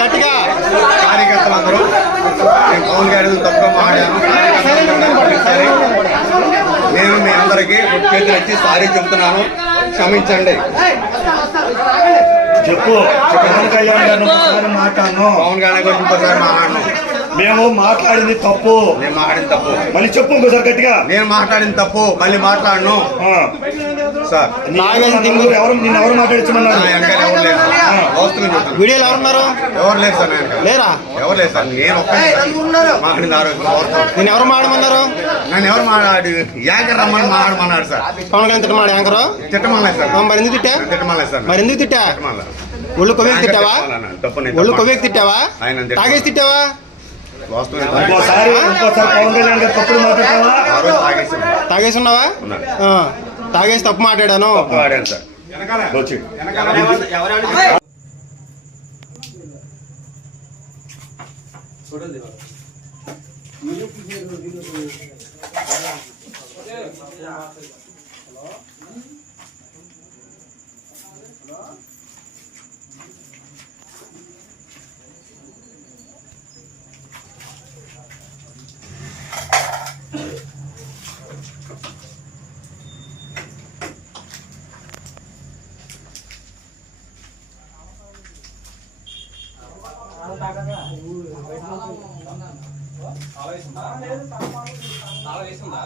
గట్టిగా కార్యకర్తలందరూ నేను పవన్ గారి తప్పుగా మాట్లాడాను. నేను మీ అందరికీ చేతులు ఇచ్చి సారీ చెప్తున్నాను, క్షమించండి. చెప్పు పవన్ కళ్యాణ్ గారిని మాట్లాడను. పవన్ కళ్యాణ్ గారు ఇంకోసారి మాట్లాడను. మేము మాట్లాడింది తప్పు. నేను మాట్లాడింది తప్పు. మళ్ళీ చెప్పు ఇంకోసారి గట్టిగా. నేను మాట్లాడింది తప్పు, మళ్ళీ మాట్లాడను సార్. ఎవరు మాట్లాడించమన్నారు? వీడియోలు ఎవరున్నారు? ఎవరు లేరు సార్. లేరా? ఎవరు లేదు సార్. నేను మాట్లాడింది నేను ఎవరు మాట్లాడమన్నారు? నన్ను ఎవరు మాట్లాడి యాంకర్ రమ్మని మాట్లాడమన్నారు సార్. పవన్ కళ్యాణ్ తిట్టమాడు యాంకరు? తిట్టమలేదు సార్. మరి ఎందుకు తిట్టా? తిట్టమలేదు సార్. మరి ఎందుకు తిట్టా? ఒళ్ళు కొవ్వేకి తిట్టావా? ఒళ్ళు కొవ్వేకి తిట్టావా? తాగేసి తిట్టావా? ఇంకోసారి పవన్ కళ్యాణ్ గారు తప్పుడు మాట్లాడతావా? తాగేసి ఉన్నావా? తాగేసి తప్పు మాట్లాడాను సార్. చూడండి తాళ వేసిందా?